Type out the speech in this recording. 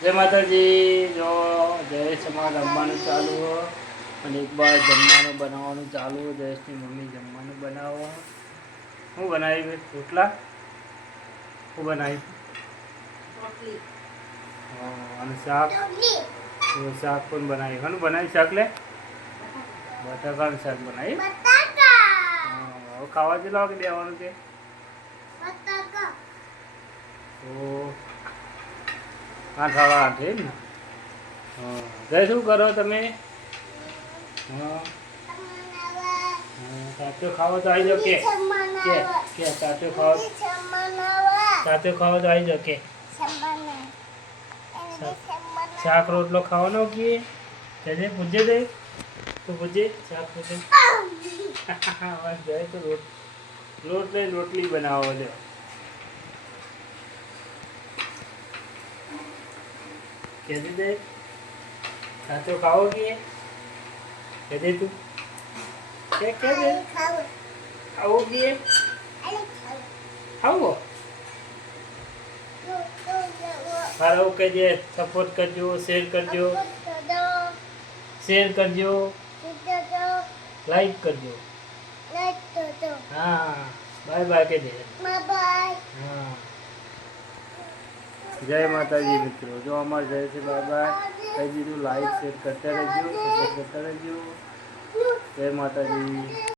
જય માતાજી. જો જયેશ અમારે રમવાનું ચાલુ હોય અને એક બાર જમવાનું બનાવવાનું ચાલુ હોય. જયેશની મમ્મી જમવાનું બનાવો. શું બનાવી ભાઈ? રોટલા. શું બનાવી? અને શાક. શાક પણ બનાવી. શાનું બનાવી શાક? લે બટાકાનું શાક બનાવી. હવે ખાવા જેટલા વાગે દેવાનું છે? તો 8:30 ને? હા. જય શું કરો તમે? હા. સાચો ખાવા તો આવી જાઓ કે સાચો ખાવા તો આવી જાઓ કે શાક રોટલો ખાવાનો કે પૂછે દે તો પૂછે શાક પૂછે જાય તો રોટલી બનાવો લે. કે દે સાચો ખાવો કે દે તું કે દે ખાવો કે ખાવો મારો કહી દે. સપોર્ટ કરજો, શેર કરજો, લાઈક કરજો. હા બાય બાય કહી દે. હા જય માતાજી મિત્રો. જો અમારે જય છે બાય બાય કહી દીધું. લાઈક શેર કરતા રહેજો, સપોર્ટ કરતા રહેજો. જય માતાજી.